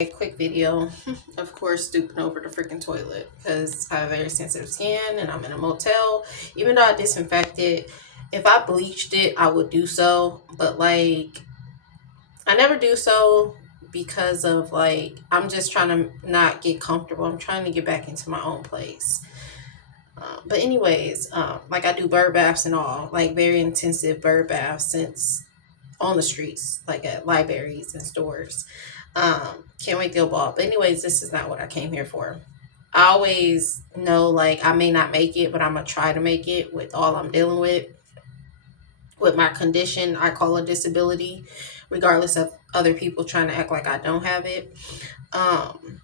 A quick video, of course, stooping over the freaking toilet because I have very sensitive skin and I'm in a motel. Even though I disinfected, if I bleached it, I would do so. But like, I never do so because of like, I'm just trying to not get comfortable. I'm trying to get back into my own place. But anyways, like I do bird baths and all, like very intensive bird baths since on the streets, like at libraries and stores. Can't wait to go ball. But anyways, this is not what I came here for. I always know like I may not make it, but I'm gonna try to make it with all I'm dealing with my condition. I call a disability, regardless of other people trying to act like I don't have it. Um,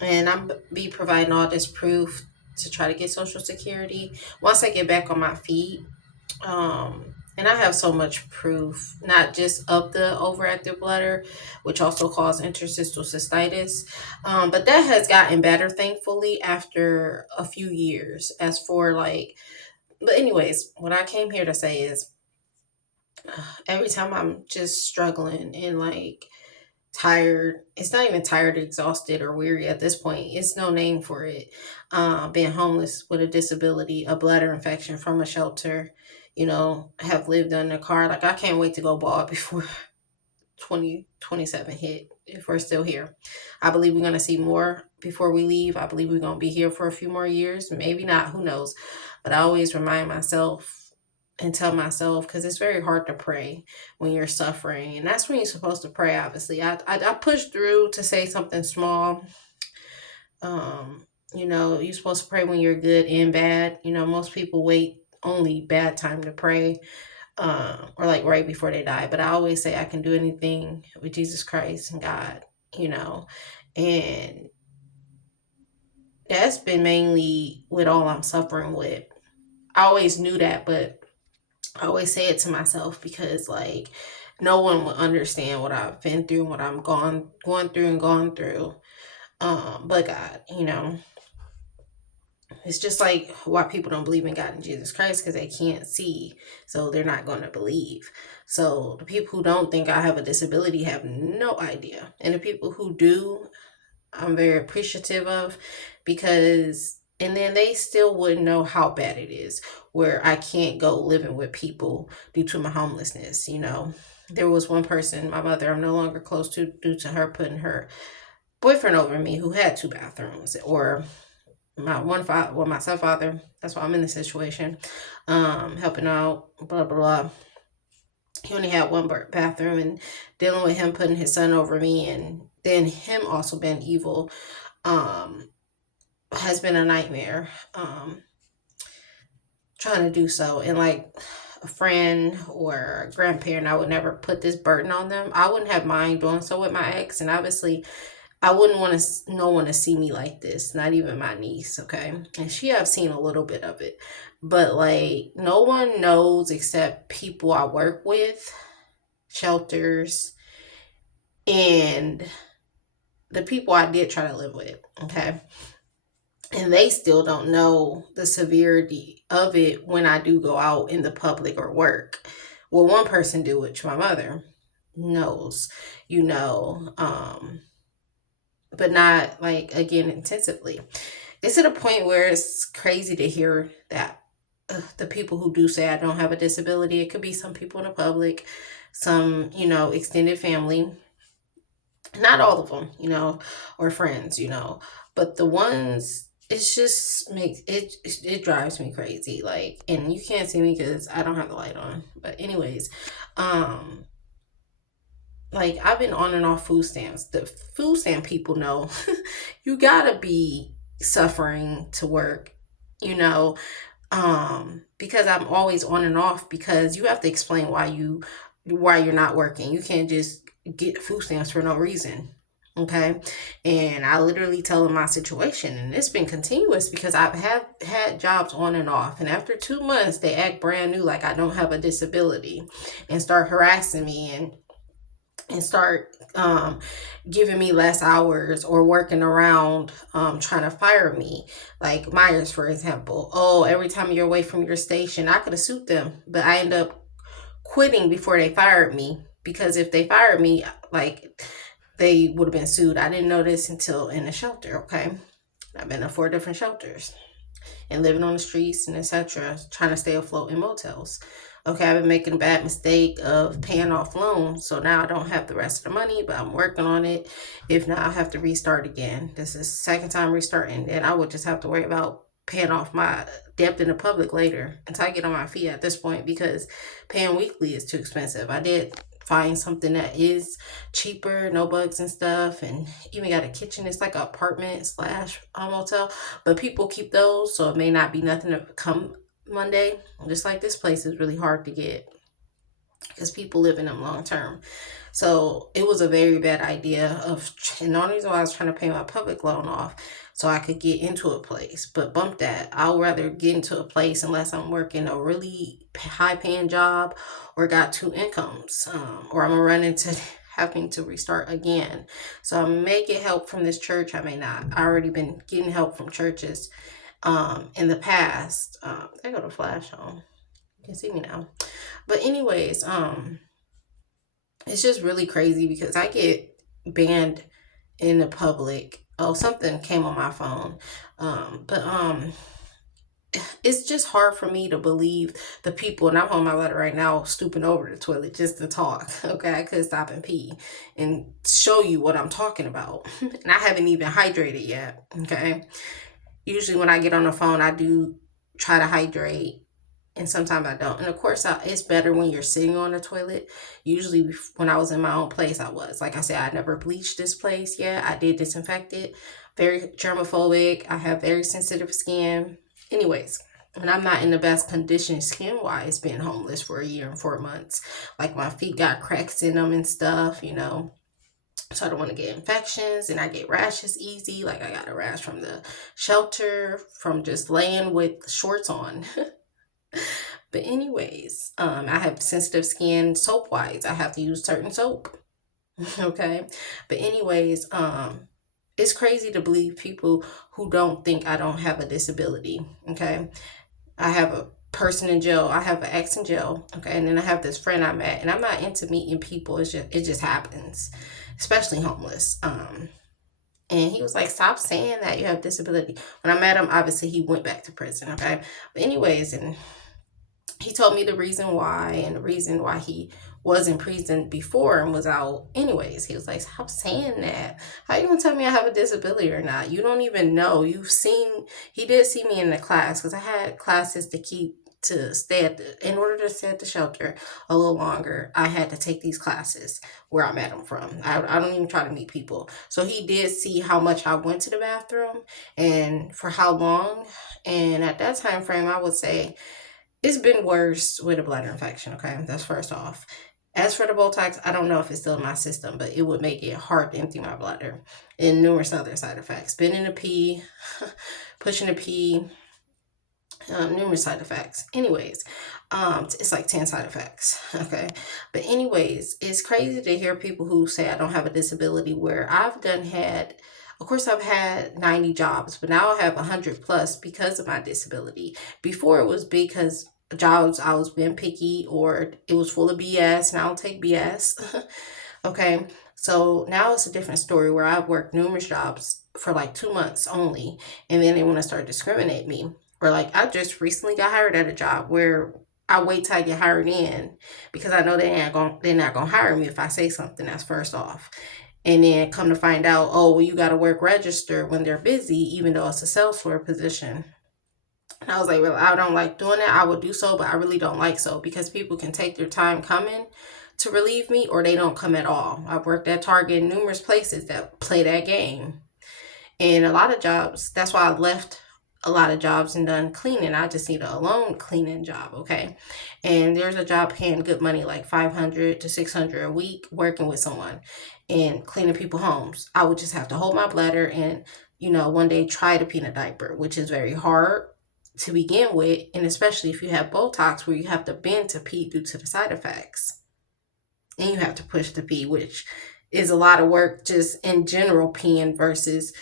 and I'm be providing all this proof to try to get Social Security once I get back on my feet. And I have so much proof, not just of the overactive bladder, which also causes interstitial cystitis, but that has gotten better, thankfully, after a few years. As for like, but anyways, what I came here to say is every time I'm just struggling and like tired, it's not even tired, exhausted, or weary at this point. It's no name for it. Being homeless with a disability, a bladder infection from a shelter, have lived in a car. Like, I can't wait to go bald before 2027 hit, if we're still here. I believe we're going to see more before we leave. I believe we're going to be here for a few more years. Maybe not, who knows? But I always remind myself and tell myself, because it's very hard to pray when you're suffering, and that's when you're supposed to pray. Obviously, I pushed through to say something small. You're supposed to pray when you're good and bad. Most people wait only bad time to pray, or like right before they die. But I always say I can do anything with Jesus Christ and God. And that's been mainly with all I'm suffering with. I always knew that, but I always say it to myself because like no one will understand what I've been through, what I'm going through and gone through. But God, it's just like why people don't believe in God and Jesus Christ, because they can't see, so they're not going to believe. So the people who don't think I have a disability have no idea, and the people who do, I'm very appreciative of, because and then they still wouldn't know how bad it is where I can't go living with people due to my homelessness. There was one person, my mother, I'm no longer close to due to her putting her boyfriend over me who had two bathrooms, or my stepfather. That's why I'm in the situation, helping out, blah blah blah. He only had one bathroom, and dealing with him putting his son over me, and then him also being evil, um, has been a nightmare. Trying to do so, and like a friend or a grandparent, I would never put this burden on them. I wouldn't have mind doing so with my ex, and obviously I wouldn't want no one to see me like this, not even my niece, okay? And she have seen a little bit of it. But like no one knows except people I work with, shelters, and the people I did try to live with, okay? And they still don't know the severity of it when I do go out in the public or work. Well, one person do, which my mother knows, but not like again intensively. It's at a point where it's crazy to hear that the people who do say I don't have a disability, it could be some people in the public, some, extended family, not all of them, or friends, but the ones, it's just makes it drives me crazy. Like, and you can't see me because I don't have the light on. But anyways, um, like I've been on and off food stamps. The food stamp people know you gotta be suffering to work, you know, because I'm always on and off, because you have to explain why you're not working. You can't just get food stamps for no reason. Okay. And I literally tell them my situation, and it's been continuous because I've have had jobs on and off. And after 2 months, they act brand new, like I don't have a disability, and start harassing me and start giving me less hours or working around, trying to fire me. Like Myers, for example. Oh, every time you're away from your station, I could have sued them, but I end up quitting before they fired me, because if they fired me, like they would have been sued. I didn't know this until in the shelter, okay? I've been in 4 different shelters and living on the streets and etc., trying to stay afloat in motels. Okay, I've been making a bad mistake of paying off loans, so now I don't have the rest of the money, but I'm working on it. If not, I'll have to restart again. This is the second time restarting, and I would just have to worry about paying off my debt in the public later until I get on my feet at this point, because paying weekly is too expensive. I did find something that is cheaper, no bugs and stuff, and even got a kitchen. It's like an apartment slash motel, but people keep those, so it may not be nothing to come Monday. Just like this place is really hard to get because people live in them long term. So it was a very bad idea and the only reason why I was trying to pay my public loan off so I could get into a place. But bump that. I'll rather get into a place unless I'm working a really high paying job or got 2 incomes, or I'm gonna run into having to restart again. So I may get help from this church. I may not. I already been getting help from churches in the past. I got a flash on. You can see me now. But anyways, it's just really crazy because I get banned in the public. Oh, something came on my phone. But it's just hard for me to believe the people, and I'm on my letter right now, stooping over the toilet just to talk. Okay, I could stop and pee and show you what I'm talking about. And I haven't even hydrated yet. Okay. Usually when I get on the phone, I do try to hydrate, and sometimes I don't. And of course, it's better when you're sitting on the toilet. Usually when I was in my own place, I was. Like I said, I never bleached this place yet. I did disinfect it. Very germophobic. I have very sensitive skin. Anyways, and I'm not in the best condition skin-wise, being homeless for a year and 4 months. Like my feet got cracks in them and stuff, you know. So I don't want to get infections, and I get rashes easy. Like I got a rash from the shelter from just laying with shorts on. But anyways, I have sensitive skin soap wise. I have to use certain soap. Okay. But anyways, it's crazy to believe people who don't think I don't have a disability. Okay. I have a person in jail. I have an ex in jail. Okay. And then I have this friend I met, and I'm not into meeting people. It just happens, especially homeless. And he was like, stop saying that you have disability. When I met him, obviously he went back to prison. Okay. But anyways, and he told me the reason why, and the reason why he was in prison before and was out anyways. He was like, stop saying that. How you gonna tell me I have a disability or not? You don't even know. He did see me in the class, because I had classes to stay in order to stay at the shelter a little longer. I had to take these classes where I met him from. I don't even try to meet people. So he did see how much I went to the bathroom and for how long. And at that time frame, I would say it's been worse with a bladder infection. Okay, that's first off. As for the Botox, I don't know if it's still in my system, but it would make it hard to empty my bladder, and numerous other side effects. Bending the pee, pushing the pee, numerous side effects. Anyways, it's like 10 side effects. Okay. But anyways, it's crazy to hear people who say I don't have a disability, where of course I've had 90 jobs, but now I have 100 plus because of my disability. Before it was because jobs I was being picky, or it was full of BS, and I don't take BS. Okay. So now it's a different story, where I've worked numerous jobs for like 2 months only, and then they want to start discriminating me. Or like I just recently got hired at a job where I wait till I get hired in, because I know they're not gonna hire me if I say something. That's first off. And then come to find out, oh well, you gotta work register when they're busy, even though it's a sales floor position. And I was like, well, I don't like doing it. I would do so, but I really don't like so, because people can take their time coming to relieve me, or they don't come at all. I've worked at Target and numerous places that play that game. And a lot of jobs, that's why I left a lot of jobs and done cleaning. I just need a alone cleaning job, okay? And there's a job paying good money, like 500 to 600 a week, working with someone and cleaning people homes. I would just have to hold my bladder and, one day try to pee in a diaper, which is very hard to begin with, and especially if you have Botox, where you have to bend to pee due to the side effects. And you have to push to pee, which is a lot of work just in general peeing versus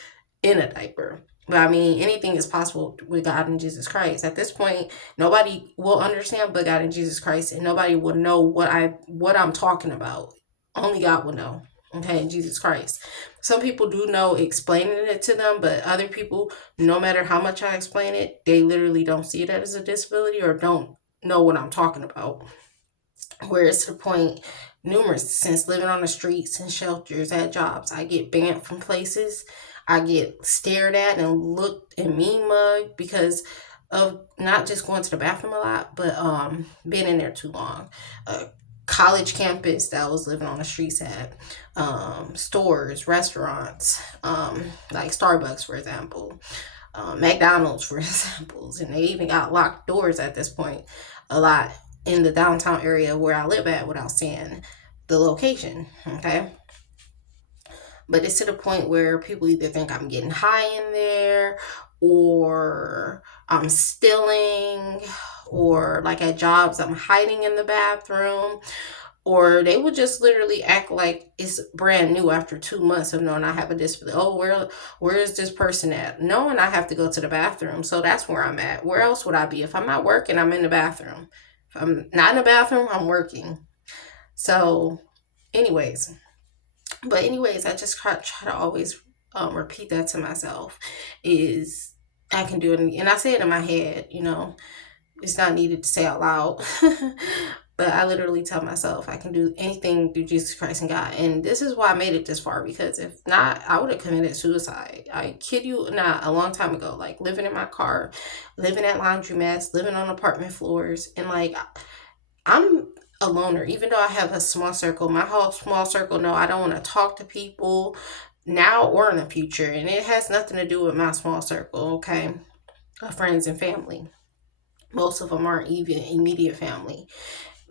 in a diaper. But I mean, anything is possible with God and Jesus Christ. At this point, nobody will understand but God and Jesus Christ, and nobody will know what I'm talking about. Only God will know. Okay, Jesus Christ. Some people do know explaining it to them, but other people, no matter how much I explain it, they literally don't see it as a disability or don't know what I'm talking about. Where it's to the point, numerous, since living on the streets and shelters at jobs, I get banned from places. I get stared at and looked and mean mugged because of not just going to the bathroom a lot, but being in there too long. College campus that I was living on the streets at, stores, restaurants, like Starbucks, for example, McDonald's, for examples, and they even got locked doors at this point a lot in the downtown area where I live at without saying the location. Okay. But it's to the point where people either think I'm getting high in there or I'm stealing, or like at jobs, I'm hiding in the bathroom, or they would just literally act like it's brand new after 2 months of knowing I have a disability. Oh, where is this person at? Knowing I have to go to the bathroom, so that's where I'm at. Where else would I be? If I'm not working, I'm in the bathroom. If I'm not in the bathroom, I'm working. So, anyways, I just try to always repeat that to myself. Is I can do it, and I say it in my head. It's not needed to say out loud. But I literally tell myself I can do anything through Jesus Christ and God. And this is why I made it this far, because if not, I would have committed suicide. I kid you not, a long time ago. Like living in my car, living at laundromats, living on apartment floors. And like, I'm a loner. Even though I have a small circle, my whole small circle, no, I don't want to talk to people now or in the future. And it has nothing to do with my small circle, okay? Of friends and family. Most of them aren't even immediate family.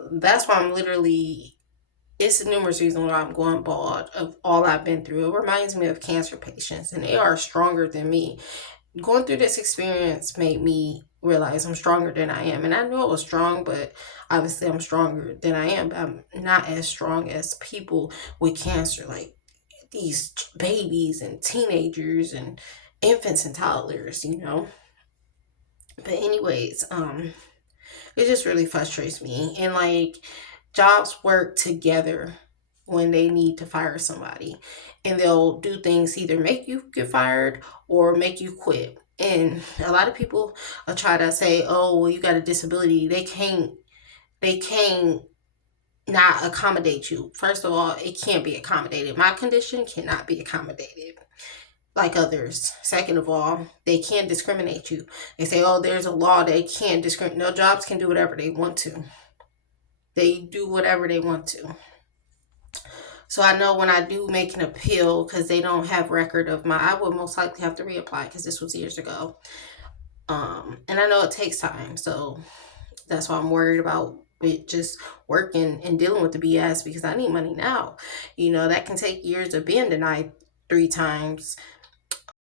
That's why I'm literally, it's numerous reasons why I'm going bald of all I've been through. It reminds me of cancer patients, and they are stronger than me. Going through this experience made me realize I'm stronger than I am. And I knew I was strong, but obviously I'm stronger than I am. But I'm not as strong as people with cancer, like these babies and teenagers and infants and toddlers. But anyways, it just really frustrates me. And like, jobs work together when they need to fire somebody, and they'll do things to either make you get fired or make you quit. And a lot of people will try to say, oh, well, you got a disability, they can't not accommodate you. First of all, it can't be accommodated. My condition cannot be accommodated like others. Second of all, they can't discriminate you. They say, oh, there's a law, they can't discriminate. No, jobs can do whatever they want to. They do whatever they want to. So I know when I do make an appeal, because they don't have record of I would most likely have to reapply because this was years ago. And I know it takes time, so that's why I'm worried about it just working and dealing with the BS, because I need money now. That can take years of being denied 3 times